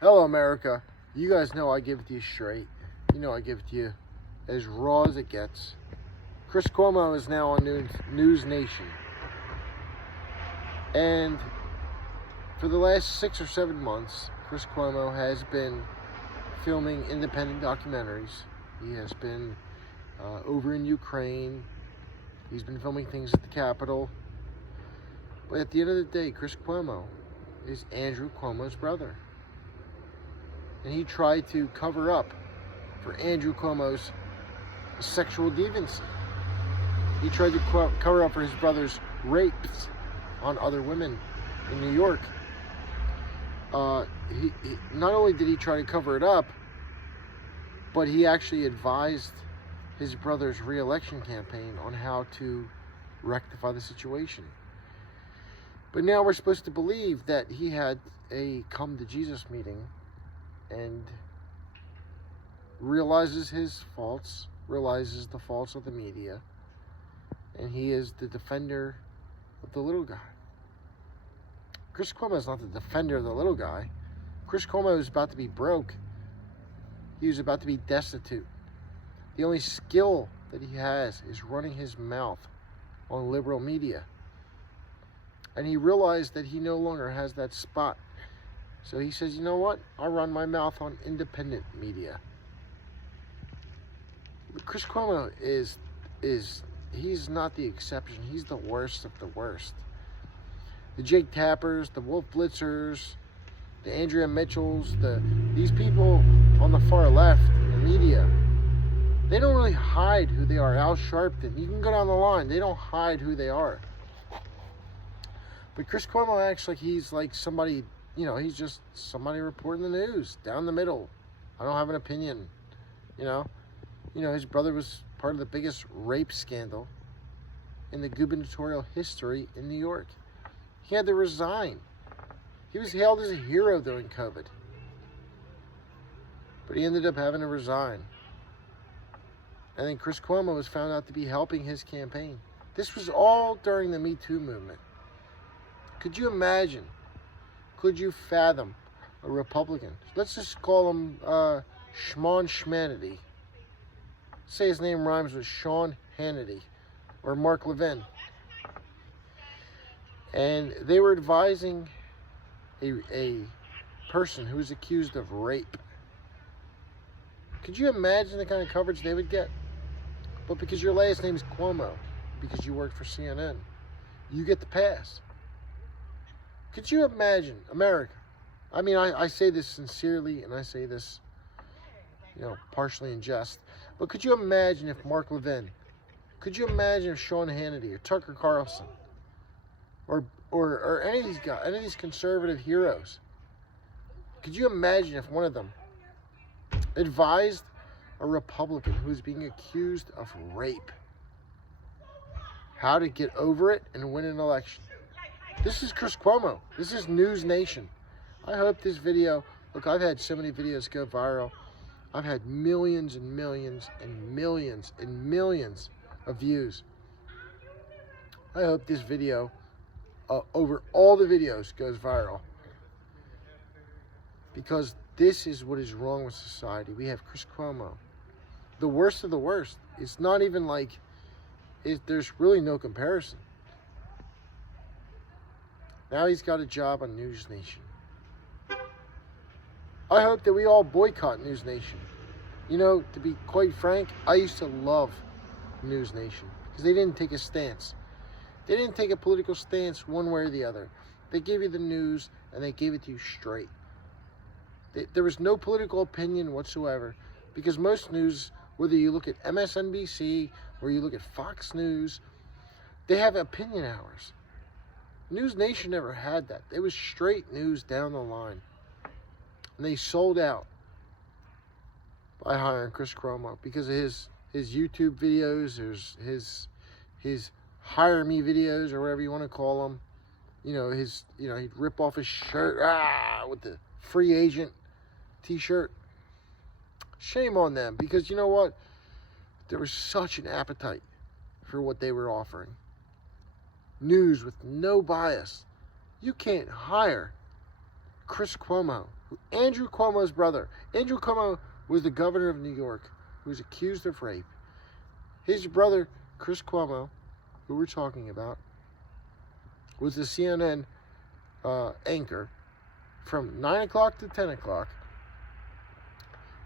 Hello, America. You guys know I give it to you straight. You know I give it to you as raw as it gets. Chris Cuomo is now on News Nation. And for the last 6 or 7 months, Chris Cuomo has been filming independent documentaries. He has been over in Ukraine. He's been filming things at the Capitol. But at the end of the day, Chris Cuomo is Andrew Cuomo's brother. And he tried to cover up for Andrew Cuomo's sexual deviancy. He tried to cover up for his brother's rapes on other women in New York. He not only did he try to cover it up, but he actually advised his brother's re-election campaign on how to rectify the situation. But now we're supposed to believe that he had a come to Jesus meeting and realizes his faults, realizes the faults of the media, and he is the defender of the little guy. Chris Cuomo is not the defender of the little guy. Chris Cuomo is about to be broke. He was about to be destitute. The only skill that he has is running his mouth on liberal media. And he realized that he no longer has that spot. So he says, you know what? I'll run my mouth on independent media. Chris Cuomo he's not the exception. He's the worst of the worst. The Jake Tappers, the Wolf Blitzers, the Andrea Mitchells, these people on the far left in the media, they don't really hide who they are. Al Sharpton, you can go down the line. They don't hide who they are. But Chris Cuomo acts like he's like somebody, he's just somebody reporting the news, down the middle. I don't have an opinion, his brother was part of the biggest rape scandal in the gubernatorial history in New York. He had to resign. He was hailed as a hero during COVID. But he ended up having to resign. And then Chris Cuomo was found out to be helping his campaign. This was all during the Me Too movement. Could you imagine? Could you fathom a Republican? Let's just call him Schmon Schmanity. Say his name rhymes with Sean Hannity or Mark Levin. And they were advising a person who was accused of rape. Could you imagine the kind of coverage they would get? But because your last name is Cuomo, because you worked for CNN, you get the pass. Could you imagine, America? I mean, I say this sincerely, and I say this, partially in jest. But could you imagine if Mark Levin, could you imagine if Sean Hannity or Tucker Carlson, or any of these guys, any of these conservative heroes, could you imagine if one of them advised a Republican who is being accused of rape how to get over it and win an election? This is Chris Cuomo. This is News Nation. I hope this video, look, I've had so many videos go viral. I've had millions and millions and millions and millions of views. I hope this video, over all the videos, goes viral. Because this is what is wrong with society. We have Chris Cuomo, the worst of the worst. It's not even like, there's really no comparison. Now he's got a job on News Nation. I hope that we all boycott News Nation. To be quite frank, I used to love News Nation because they didn't take a stance. They didn't take a political stance one way or the other. They gave you the news and they gave it to you straight. There was no political opinion whatsoever, because most news, whether you look at MSNBC or you look at Fox News, they have opinion hours. News Nation never had that. It was straight news down the line. And they sold out by hiring Chris Cuomo because of his YouTube videos, his hire me videos, or whatever you want to call them. He'd rip off his shirt with the free agent t-shirt. Shame on them, because you know what? There was such an appetite for what they were offering. News with no bias. You can't hire Chris Cuomo, Andrew Cuomo's brother. Andrew Cuomo was the governor of New York who was accused of rape. His brother, Chris Cuomo, who we're talking about, was the CNN anchor from 9 o'clock to 10 o'clock,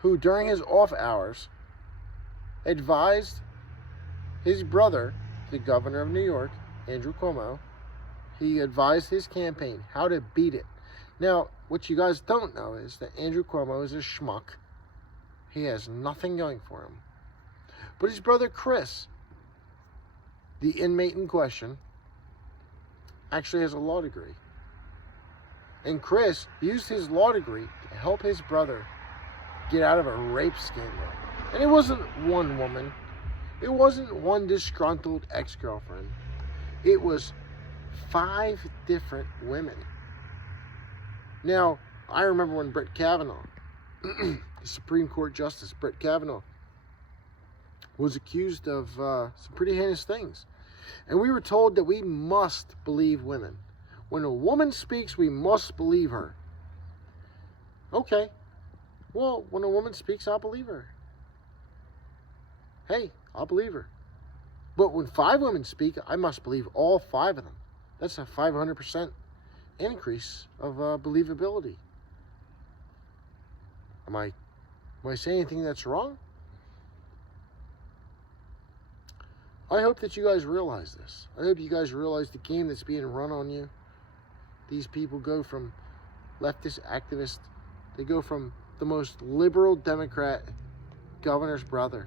who during his off hours advised his brother, the governor of New York, Andrew Cuomo, he advised his campaign how to beat it. Now, what you guys don't know is that Andrew Cuomo is a schmuck. He has nothing going for him. But his brother Chris, the inmate in question, actually has a law degree. And Chris used his law degree to help his brother get out of a rape scandal. And it wasn't one woman. It wasn't one disgruntled ex-girlfriend. It was 5 different women. Now, I remember when Brett Kavanaugh, the Supreme Court Justice Brett Kavanaugh, was accused of some pretty heinous things. And we were told that we must believe women. When a woman speaks, we must believe her. Okay. Well, when a woman speaks, I'll believe her. Hey, I'll believe her. But when 5 women speak, I must believe all 5 of them. That's a 500% increase of believability. Am I saying anything that's wrong? I hope that you guys realize this. I hope you guys realize the game that's being run on you. These people go from leftist activists, they go from the most liberal Democrat governor's brother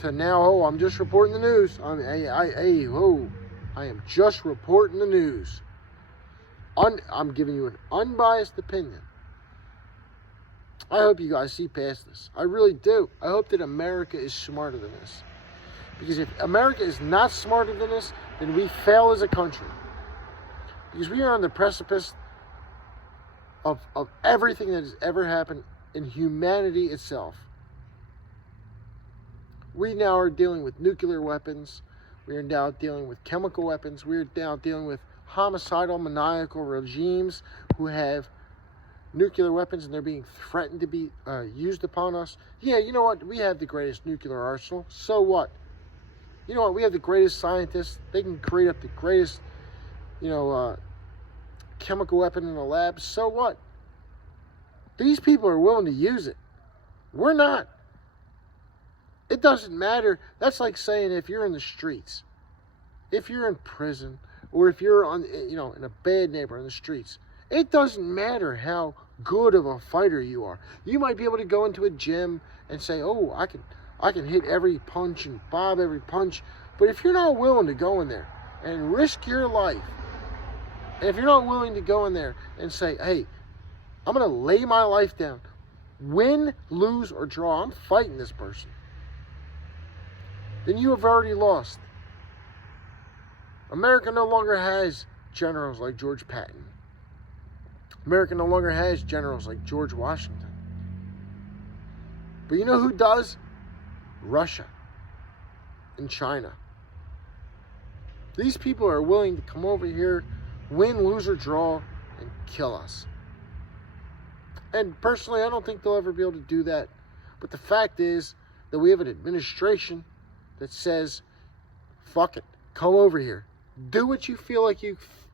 to now, oh, I'm just reporting the news. I am just reporting the news. I'm giving you an unbiased opinion. I hope you guys see past this. I really do. I hope that America is smarter than this. Because if America is not smarter than this, then we fail as a country. Because we are on the precipice of everything that has ever happened in humanity itself. We now are dealing with nuclear weapons. We are now dealing with chemical weapons. We are now dealing with homicidal, maniacal regimes who have nuclear weapons and they're being threatened to be used upon us. Yeah, you know what? We have the greatest nuclear arsenal. So what? You know what? We have the greatest scientists. They can create up the greatest, chemical weapon in the lab. So what? These people are willing to use it. We're not. It doesn't matter. That's like saying if you're in the streets, if you're in prison, or if you're on, in a bad neighborhood in the streets, it doesn't matter how good of a fighter you are. You might be able to go into a gym and say, oh, I can hit every punch and bob every punch. But if you're not willing to go in there and risk your life, and if you're not willing to go in there and say, hey, I'm going to lay my life down, win, lose, or draw, I'm fighting this person, then you have already lost. America no longer has generals like George Patton. America no longer has generals like George Washington. But you know who does? Russia and China. These people are willing to come over here, win, lose, or draw, and kill us. And personally, I don't think they'll ever be able to do that. But the fact is that we have an administration that says, fuck it, come over here. Do what you feel like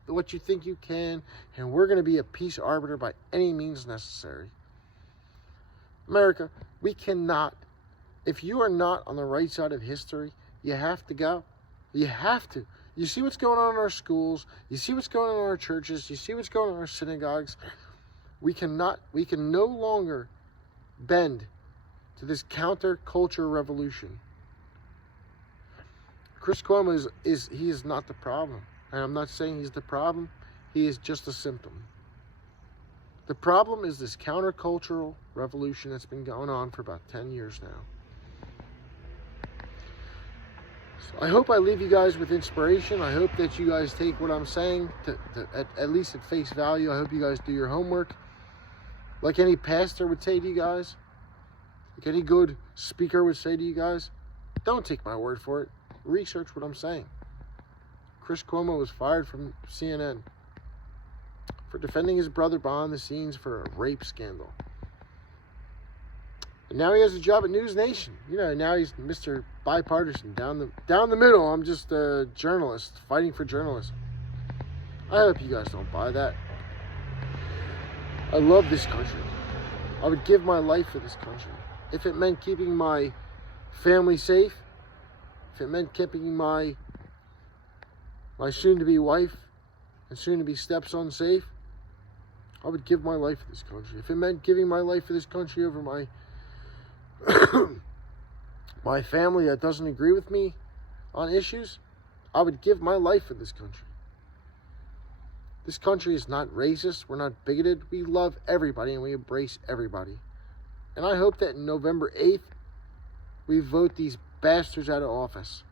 what you think you can, and we're going to be a peace arbiter by any means necessary. America, we cannot, if you are not on the right side of history, you have to go. You have to. You see what's going on in our schools. You see what's going on in our churches. You see what's going on in our synagogues. We can no longer bend to this counterculture revolution. Chris Cuomo he is not the problem. And I'm not saying he's the problem. He is just a symptom. The problem is this countercultural revolution that's been going on for about 10 years now. So I hope I leave you guys with inspiration. I hope that you guys take what I'm saying at least at face value. I hope you guys do your homework. Like any pastor would say to you guys, like any good speaker would say to you guys, don't take my word for it. Research what I'm saying. Chris Cuomo was fired from CNN for defending his brother behind the scenes for a rape scandal. And now he has a job at News Nation. You know, now he's Mr. Bipartisan, down the middle. I'm just a journalist, fighting for journalism. I hope you guys don't buy that. I love this country. I would give my life for this country. If it meant keeping my family safe, if it meant keeping my soon-to-be wife and soon-to-be stepson safe, I would give my life for this country. If it meant giving my life for this country over my my family that doesn't agree with me on issues, I would give my life for this country. This country is not racist. We're not bigoted. We love everybody and we embrace everybody. And I hope that November 8th, we vote these bastards out of office.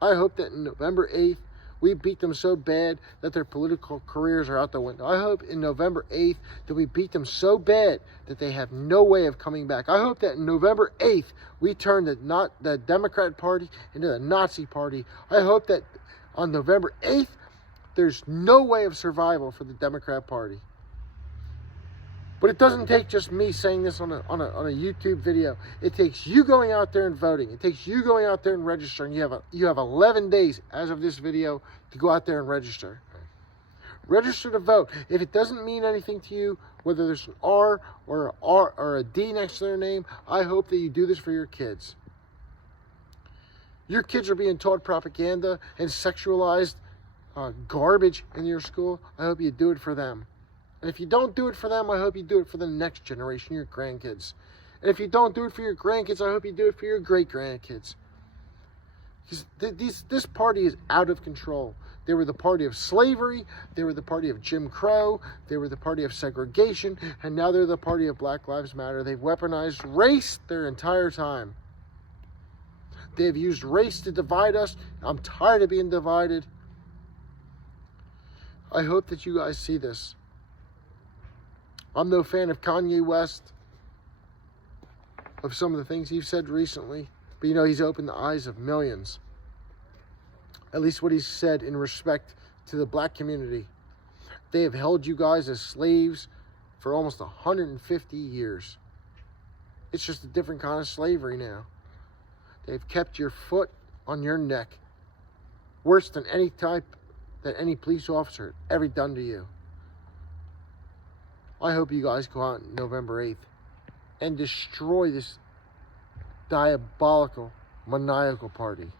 I hope that November 8th, we beat them so bad that their political careers are out the window. I hope in November 8th that we beat them so bad that they have no way of coming back. I hope that in November 8th, we turn the Democrat Party into the Nazi Party. I hope that on November 8th, there's no way of survival for the Democrat Party. But it doesn't take just me saying this on a YouTube video. It takes you going out there and voting. It takes you going out there and registering. You have 11 days as of this video to go out there and register. Register to vote. If it doesn't mean anything to you, whether there's an R or a D next to their name, I hope that you do this for your kids. Your kids are being taught propaganda and sexualized garbage in your school. I hope you do it for them. And if you don't do it for them, I hope you do it for the next generation, your grandkids. And if you don't do it for your grandkids, I hope you do it for your great-grandkids. Because this party is out of control. They were the party of slavery. They were the party of Jim Crow. They were the party of segregation. And now they're the party of Black Lives Matter. They've weaponized race their entire time. They've used race to divide us. I'm tired of being divided. I hope that you guys see this. I'm no fan of Kanye West, of some of the things he's said recently, but you know, he's opened the eyes of millions. At least what he's said in respect to the black community. They have held you guys as slaves for almost 150 years. It's just a different kind of slavery now. They've kept your foot on your neck, worse than any police officer had ever done to you. I hope you guys go out on November 8th and destroy this diabolical, maniacal party.